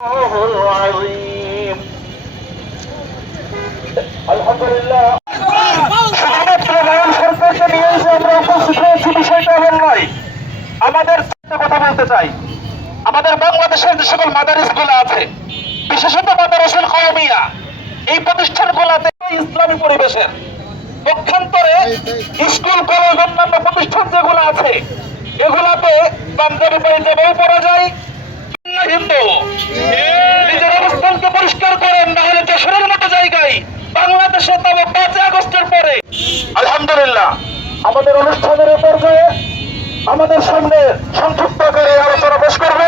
العظيم الحمد لله শুধুমাত্র নয়ন সরকারকে নিয়ে এসে আমরা উপস্থিত হয়েছি বিষয়টা এমন নয় আমাদের একটা কথা বলতে চাই আমাদের বাংলাদেশের যে সকল মাদারিসগুলো আছে বিশেষত মাদারসুল কওমিয়া এই প্রতিষ্ঠানগুলোতে ইসলামী পরিবেশের পক্ষান্তরে স্কুল কলেজ অন্যান্য প্রতিষ্ঠান যেগুলো আছে এগুলাতে পাঞ্জাবি পাঞ্জাবেও পড়া যায় তবে পাঁচই আগস্টের পরে। আলহামদুলিল্লাহ। আমাদের অনুষ্ঠানের পর্যায়ে আমাদের সামনে সংক্ষিপ্ত করে আলোচনা পেশ করবে।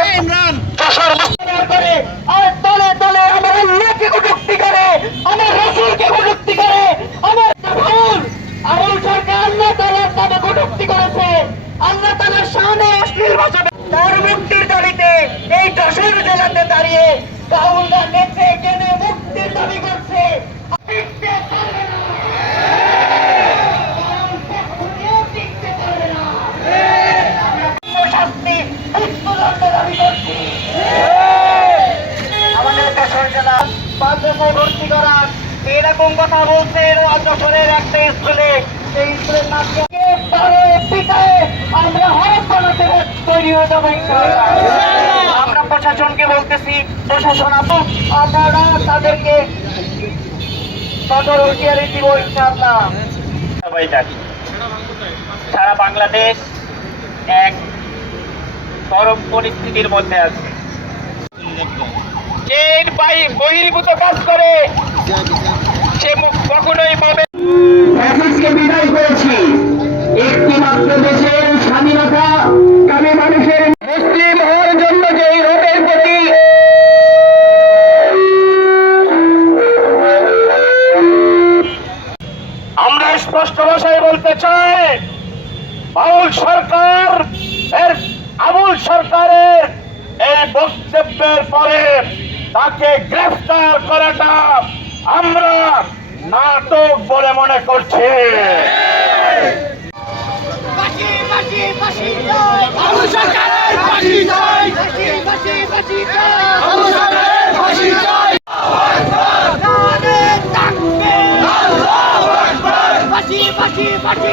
মুসলিম করে আর দলে দলে আমার আল্লাহকে কটূক্তি করে আমার রসুলকে কটূক্তি করে আমার ভুল আমল সরকার আল্লাহ তাআলার নামে কটূক্তি করেছে। আল্লাহ তাআলার শানে অশ্লীল ভাষা তার মুক্তির দাবিতে এই যশোর জেলাতে দাঁড়িয়ে বাউলরা নেচে কেনে মুক্তির দাবি করছে টিকতে পারবে না। কখনো টিকতে পারবে না। আমরা শাস্তি মৃত্যুদণ্ড দাবি করছি আমাদের যশোর জেলা ভর্তি করা। এরকম কথা বলছে? যশোরের একটা স্কুলে। সেই স্কুলের নামকে আমরা বানাতে তৈরি হয়ে যাব আমরা প্রশাসনকে বলতেছি, প্রশাসন আপু আপনারা তাদেরকে কঠোর হুঁশিয়ারি দিব, ইনশাআল্লাহ। সবাই জানি সারা বাংলাদেশ এক চরম পরিস্থিতির মধ্যে আছে। যে বহির্ভূত কাজ করে। সে কখনোই ফ্যাসিস্টকে বিদায় করেছি। একটি মাত্র দেশের স্বাধীনতা কামে মানুষের মুসলিম হওয়ার জন্য যে এই প্রতি আমরা স্পষ্ট ভাষায় বলতে চাই বাউল সরকার এর আবুল সরকারের এই বক্তব্যের পরে তাকে গ্রেফতার করাটা আমরা নাটক বলে মনে করছি। ফাঁসি ফাঁসি ফাঁসি